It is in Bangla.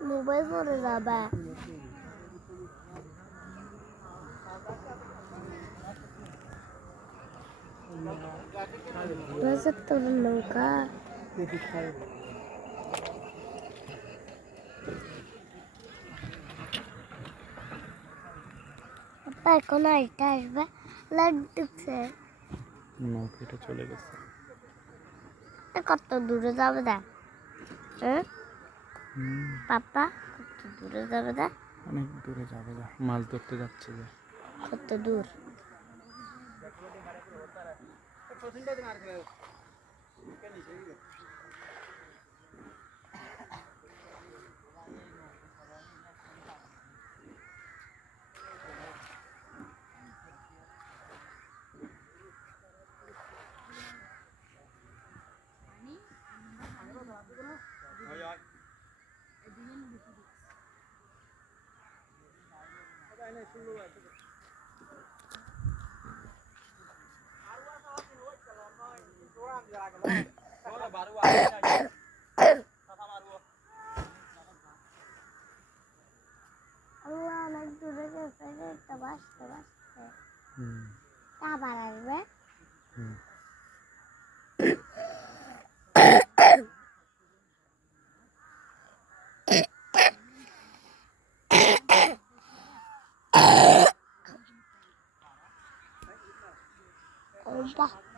মোবাইল পড়ে যাবে তোর নৌকা এখন আইটা আসবে লাইট ঢুকছে নৌকাটা চলে গেছে কত দূরে যাবে দা হ্যাঁ পাপা কত দূরে যাবে দা অনেক দূরে যাবে যা মাছ ধরতে যাচ্ছে যে কত দূর আল্লাহ অনেক দূরে গেছে বাঁচতে বাঁচতে আবার আসবে বাহ